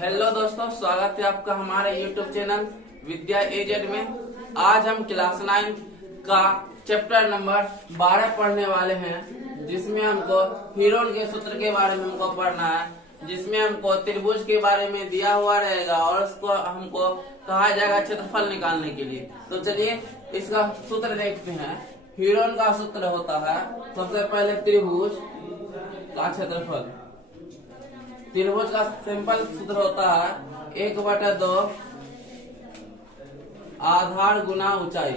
Hello दोस्तों, स्वागत है आपका हमारे YouTube चैनल विद्या एजेड में। आज हम क्लास 9 का चैप्टर नंबर 12 पढ़ने वाले हैं, जिसमें हमको हीरोन के सूत्र के बारे में हमको पढ़ना है, जिसमें हमको त्रिभुज के बारे में दिया हुआ रहेगा और उसको हमको कहा जाएगा क्षेत्रफल निकालने के लिए। तो चलिए इसका सूत्र देखते हैं। हीरोन का सूत्र होता है सबसे पहले त्रिभुज का क्षेत्रफल। त्रिभुज का सिंपल सूत्र होता है 1/2 आधार गुना ऊंचाई।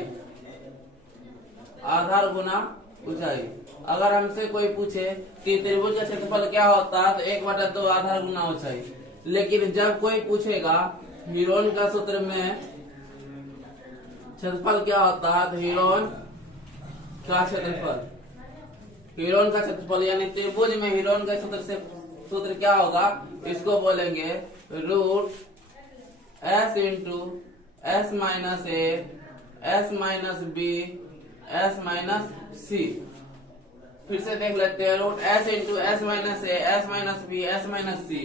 आधार गुना ऊंचाई। अगर हमसे कोई पूछे कि त्रिभुज का क्षेत्रफल क्या होता है तो 1/2 आधार गुना ऊंचाई। लेकिन जब कोई पूछेगा हीरोन का सूत्र में क्षेत्रफल क्या होता है तो हीरोन का क्षेत्रफल, हीरोन का क्षेत्रफल यानी त्रिभुज में हीरोन का सूत्र क्या होगा, इसको बोलेंगे root s into s minus A s minus B s minus C. फिर से देख लेते हैं, root s into s minus A s minus B s minus C.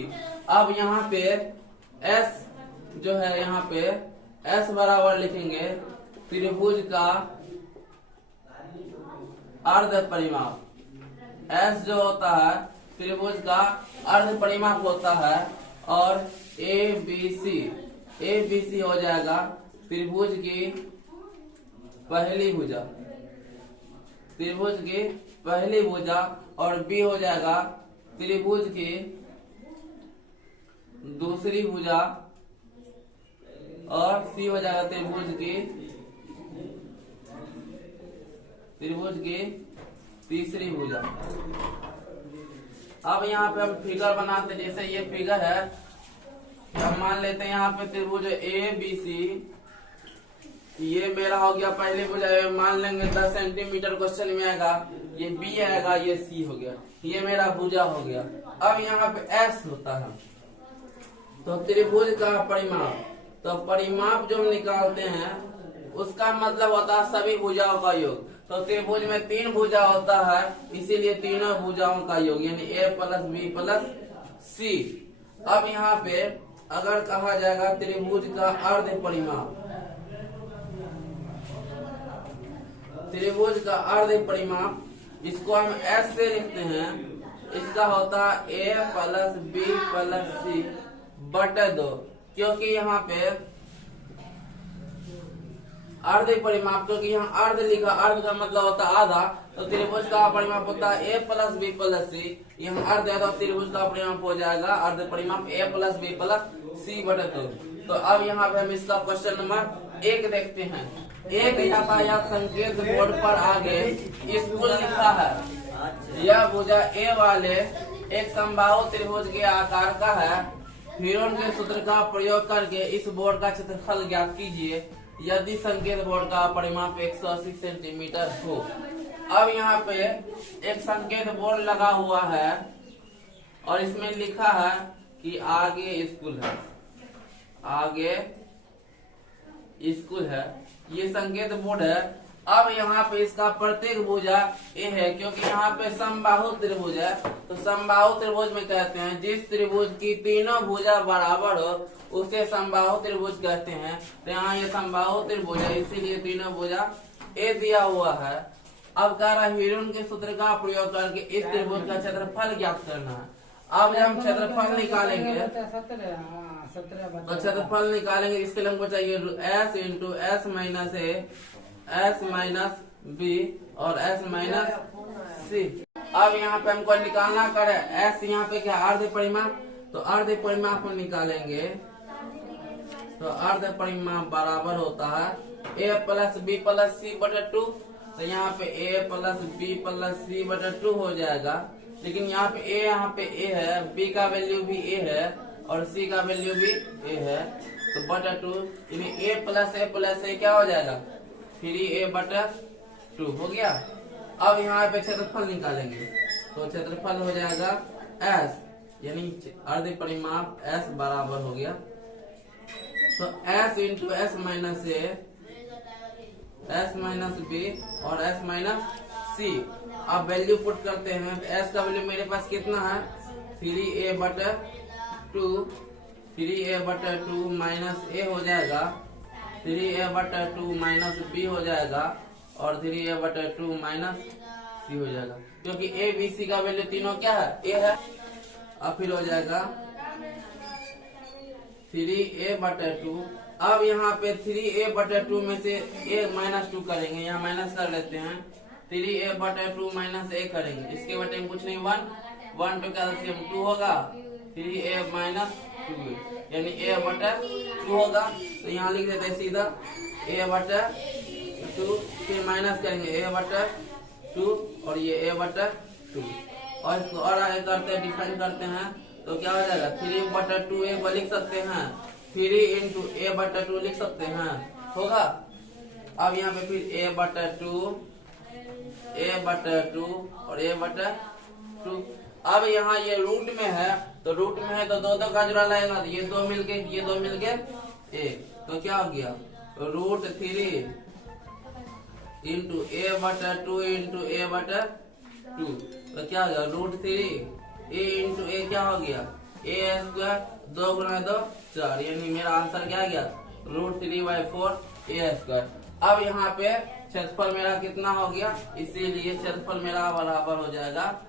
अब यहाँ पे s जो है, यहाँ पे s बराबर लिखेंगे त्रिभुज का अर्ध परिमाप। s जो होता है त्रिभुज का अर्ध परिमाप होता है और ABC हो जाएगा त्रिभुज की पहली भुजा, त्रिभुज की पहली भुजा, और B हो जाएगा त्रिभुज की दूसरी भुजा, और C हो जाएगा त्रिभुज की तीसरी भुजा। अब यहाँ पे हम फिगर बनाते, जैसे ये फिगर है, हम मान लेते हैं यहाँ पे त्रिभुज ABC, ये मेरा हो गया पहली भुजा। मान लेंगे 10 सेंटीमीटर क्वेश्चन में आएगा, ये B आएगा, ये C हो गया, ये मेरा भुजा हो गया। अब यहाँ पे S होता है तो त्रिभुज का परिमाप। तो परिमाप जो हम निकालते हैं उसका मतलब होता है सभी भुजाओं का योग। तो त्रिभुज में 3 भुजा होता है, इसीलिए तीनों भुजाओं का योग यानी A plus B plus C। अब यहाँ पे अगर कहा जाएगा त्रिभुज का अर्ध परिमाप, त्रिभुज का अर्ध परिमाप, इसको हम S से लिखते हैं। इसका होता है A plus B plus C बटे 2, क्योंकि यहाँ पे अर्ध परिमाप, क्योंकि यहाँ अर्ध लिखा, अर्ध का मतलब होता है आधा, तो त्रिभुज का परिमाप होता है A plus B plus C। यहाँ अर्ध है तो त्रिभुज का परिमाप हो जाएगा अर्ध परिमाप A plus B plus C बटे 2। तो अब यहाँ पे हम इसका क्वेश्चन नंबर 1 देखते हैं। एक यातायात संकेत बोर्ड पर आगे स्कूल लिखा है। यह भुजा A वाले एक समबाहु त्रिभुज के आकार का है। हीरोन के सूत्र का प्रयोग करके इस बोर्ड का क्षेत्रफल ज्ञात कीजिए यदि संकेत बोर्ड का परिमाप 180 सेंटीमीटर हो। अब यहाँ पे एक संकेत बोर्ड लगा हुआ है और इसमें लिखा है कि आगे स्कूल है, आगे स्कूल है, ये संकेत बोर्ड है। अब यहाँ पे इसका प्रत्येक भुजा A है, क्योंकि यहाँ पे समबाहु त्रिभुज है। तो समबाहु त्रिभुज में कहते हैं जिस त्रिभुज की तीनों भुजा बराबर हो उसे समबाहु त्रिभुज कहते हैं। तो यहाँ ये समबाहु त्रिभुज है, इसीलिए तीनों भुजा A दिया हुआ है। अब कह रहा है हीरोन के सूत्र का प्रयोग करके इस त्रिभुज का क्षेत्रफल ज्ञात करना है। अब जब हम क्षेत्रफल निकालेंगे तो क्षेत्रफल निकालेंगे, इसके लिए हमको चाहिए S into S minus A S minus B और S माइनस C। अब यहाँ पे हमको निकालना करे S, यहाँ पे क्या अर्ध परिमाप, तो अर्ध परिमाप को निकालेंगे तो अर्ध परिमाप बराबर होता है A plus B plus C बटे 2। तो यहाँ पे A plus B plus C बटे 2 हो जाएगा। लेकिन यहाँ पे A है, B का वैल्यू भी A है और C का वैल्यू भी A है, तो बटे 2 यानी A प्लस A क्या हो जाएगा 3A बटे 2 हो गया। अब यहाँ पे क्षेत्रफल निकालेंगे तो क्षेत्रफल हो जाएगा S यानी अर्ध परिमाप S बराबर हो गया तो S into S minus A S minus B और S माइनस C। अब वैल्यू पुट करते हैं। S का वैल्यू मेरे पास कितना है 3A बटे 2, 3a/2 माइनस ए हो जाएगा, 3a/2 माइनस बी हो जाएगा और 3a/2 माइनस सी हो जाएगा, क्योंकि ए बी सी का वैल्यू तीनों क्या है, ए है। अब फिर हो जाएगा 3a/2। अब यहाँ पे 3a/2 में से a -2 करेंगे, यहाँ माइनस कर लेते हैं। 3a/2 माइनस a करेंगे, इसके बटे में कुछ नहीं, 1 तो कैल्सियम 2 होगा, 3a - 2 यानी a/2 होगा। तो यहाँ लिख देते हैं सीधा a/2, फिर माइनस करेंगे a/2 और ये a/2 और इसको और आगे करते हैं, डिफाइन करते हैं तो क्या हो जाएगा 3/2a को लिख सकते हैं, 3 × a/2 लिख सकते हैं, होगा। अब यहाँ पे फिर a/2 और a/2। अब यहाँ ये रूट में है तो दो का जुड़ा लगेगा, तो ये दो मिलके a, तो क्या हो गया √3 × a/2 × a/2, तो क्या हो गया √3 a × a क्या हो गया a², 2 × 2 4, यानी मेरा आंसर क्या गया √3/4 a²। अब यहाँ पे क्षेत्रफल मेरा कितना हो गया, इसीलिए क्षेत्रफल मेरा बराबर हो जाएगा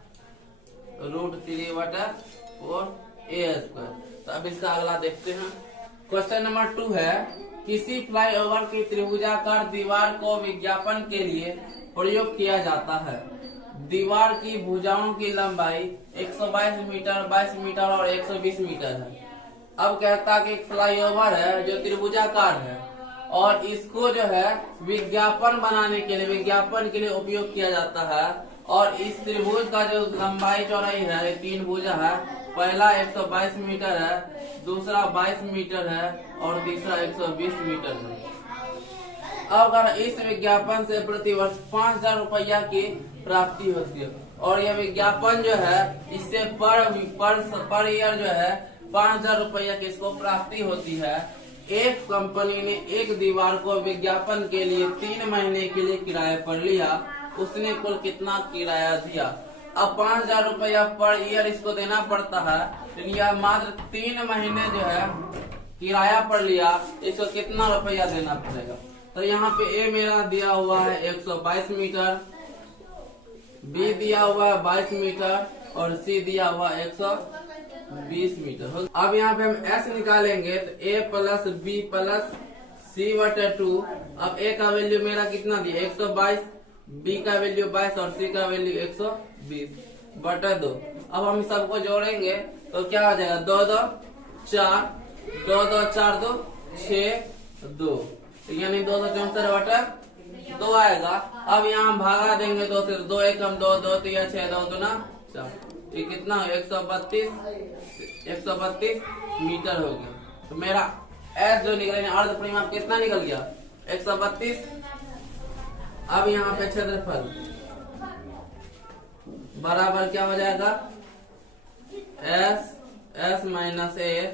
√3/4 a²। तो अब इसका अगला देखते हैं। क्वेश्चन नंबर 2 है, किसी फ्लाईओवर की त्रिभुजाकार दीवार को विज्ञापन के लिए प्रयोग किया जाता है। दीवार की भुजाओं की लंबाई 122 मीटर, 22 मीटर और 120 मीटर है। अब कहता कि एक फ्लाईओवर है जो त्रिभुजाकार है और इसको जो है विज्ञापन बनाने के लिए उपयोग किया जाता है। और इस त्रिभुज का जो लंबाई चौड़ाई है, 3 भुजा है, पहला 122 मीटर है, दूसरा 22 मीटर है और तीसरा 120 मीटर है। अब अगर इस विज्ञापन से प्रतिवर्ष 5000 रुपया की प्राप्ति होती है और यह विज्ञापन जो है इससे पर ईयर जो है 5000 रुपया की इसको प्राप्ति होती है। एक कंपनी ने एक दीवार को विज्ञापन के लिए 3 महीने के लिए किराए पर लिया, उसने कुल कितना किराया दिया। अब 5000 रुपया पर ईयर इसको देना पड़ता है, लेकिन यह मात्र 3 महीने जो है किराया पर लिया, इसको कितना रुपया देना पड़ेगा। तो यहाँ पे ए मेरा दिया हुआ है 122 मीटर, बी दिया हुआ है 22 मीटर और सी दिया हुआ 120 मीटर। अब यहाँ पे हम एस निकालेंगे तो a + b + c/2। अब a का वैल्यू मेरा कितना दिया 122, b का वैल्यू 22 और c का वैल्यू 120/2। अब हम सबको जोड़ेंगे तो क्या हो जाएगा 2 2 4, 2 2 4 2 6 2, यानी 2 2 64/2 आएगा। अब यहाँ भागा देंगे 2 से, 2 1 2 2 3 6 2 2 4, ये कितना 132 मीटर हो गया। तो मेरा एस जो निकलेगा अर्ध परिमाप कितना निकल गया 132। अब यहाँ पे क्षेत्रफल बराबर क्या हो जाएगा s minus a,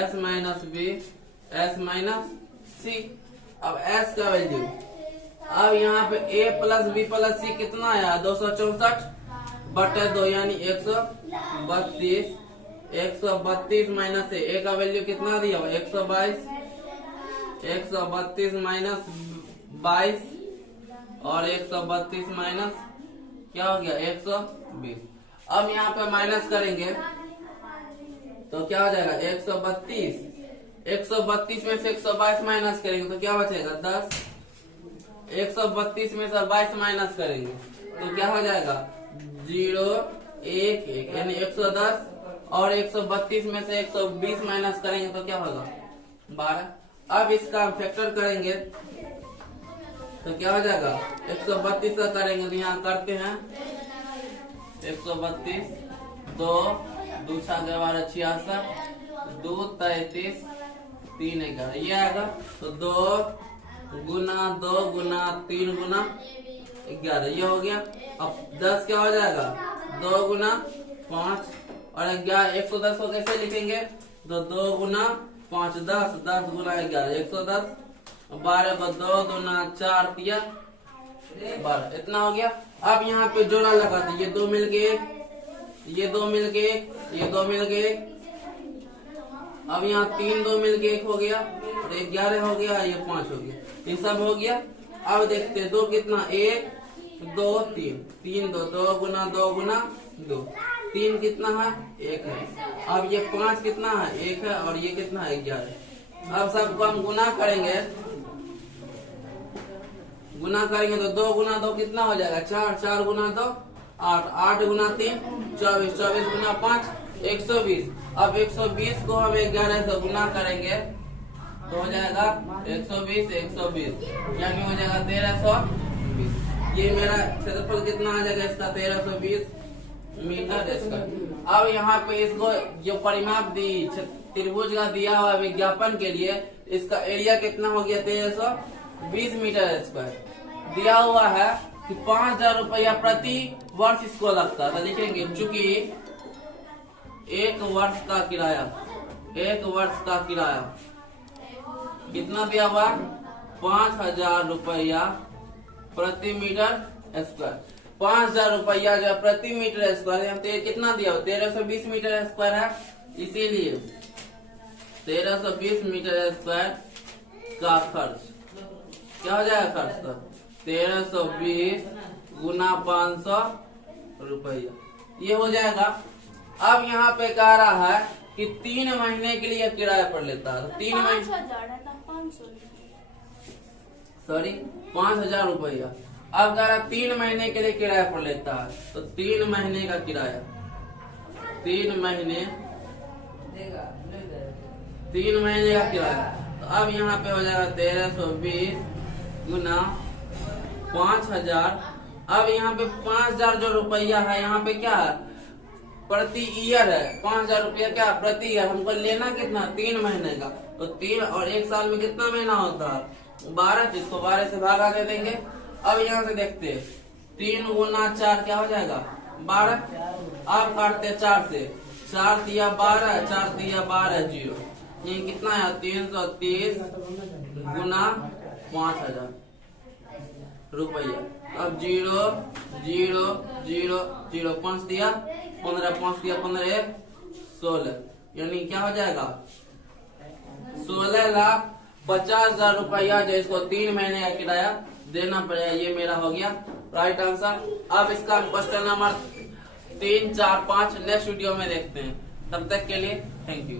s minus b, s minus c। अब s का वैल्यू, अब यहाँ पे a + b + c कितना आया 264/2, यानी 132। 132 माइनस a का वैल्यू कितना दिया 122, 132 माइनस 22 और 132 माइनस क्या हो गया 120। अब यहाँ पे माइनस करेंगे तो क्या हो जाएगा 132। 132 में से 122 माइनस करेंगे तो क्या बचेगा 10। 132 में से 22 माइनस करेंगे तो क्या हो जाएगा 0 1 1, यानी 110। और 132 में से 120 माइनस करेंगे तो क्या होगा 12। अब इसका फैक्टर करेंगे तो क्या हो जाएगा 132 का करेंगे तो यहाँ करते हैं 132, 2 2 6 12 66, 2 33 3 11, ये आएगा। तो 2 × 2 × 3 × 11, ये हो गया। अब 10 क्या हो जाएगा 2 × 5 और 11, 110 को कैसे लिखेंगे तो 2 × 5 10, 10 × 11 110, 12 को 2 2 4 12, इतना हो गया। अब यहाँ पे जोड़ा लगा दो, ये 2 मिल गए, ये 2 मिल गए, ये 2 मिल गए। अब यहाँ 3 2 मिलके 1 हो गया और 11 हो गया, ये 5 हो गया, ये सब हो गया। अब देखते 2 कितना, 1 2 3, 3 2, 2 गुना 2, 3 कितना है, 1 है। अब ये 5 कितना है, 1 है, और ये कितना है, 11। अब सबको हम गुना करेंगे तो 2 गुना 2 कितना हो जाएगा, 4, 4 गुना 2 8, 8 गुना 3 24, 24 गुना 5 120। अब 120 को हम 11 से गुना करेंगे तो हो जाएगा 120, यानी हो जाएगा 1320। ये मेरा क्षेत्रफल कितना आ जाएगा इसका, 1320 मीटर स्क्वायर। अब यहाँ पे इसको जो परिमाप दी त्रिभुज का दिया हुआ विज्ञापन के लिए, इसका एरिया कितना हो गया, 1320 मीटर स्क्वायर। दिया हुआ है कि 5000 रुपया प्रति वर्ष इसको लगता है। तो देखेंगे चूंकि 1 वर्ष का किराया कितना दिया हुआ, 5000 रुपया प्रति मीटर स्क्वायर। 5000 रुपया जो है प्रति मीटर स्क्वायर, कितना दिया हुआ, 1320 मीटर स्क्वायर है, इसीलिए 1320 मीटर स्क्वायर का खर्च क्या हो जाएगा, खर्च का 1320 गुना 500 रुपया, ये हो जाएगा। अब यहाँ पे कह रहा है कि 3 महीने के लिए किराया पर लेता है, 5000 रुपया। अब कह रहा 3 महीने के लिए किराया पर लेता है, तो 3 महीने का किराया, 3 महीने का किराया। तो अब यहाँ पे हो जाएगा 1320 गुना 5000। अब यहाँ पे 5000 जो रुपया है, यहाँ पे क्या है, प्रति ईयर है। 5000 रुपया क्या प्रति ईयर, हमको लेना कितना, 3 महीने का। तो 3 और 1 साल में कितना महीना होता है, 12, जिसको 12 से भागा दे देंगे। अब यहाँ से देखते हैं 3 गुना 4 क्या हो जाएगा, 12। अब काटते 4 से, 4 दिया 12, 4 दिया 12, 0। ये कितना है, 330 गुना 5000 रुपया। अब 0 0 0 0, 5 दिया 15, 5 दिया 15, 1 16, यानी क्या हो जाएगा, 16,50,000 रुपया जो इसको 3 महीने का किराया देना पड़ेगा। ये मेरा हो गया राइट आंसर। अब इसका क्वेश्चन नंबर 3 4 5 नेक्स्ट वीडियो में देखते हैं। तब तक के लिए थैंक यू।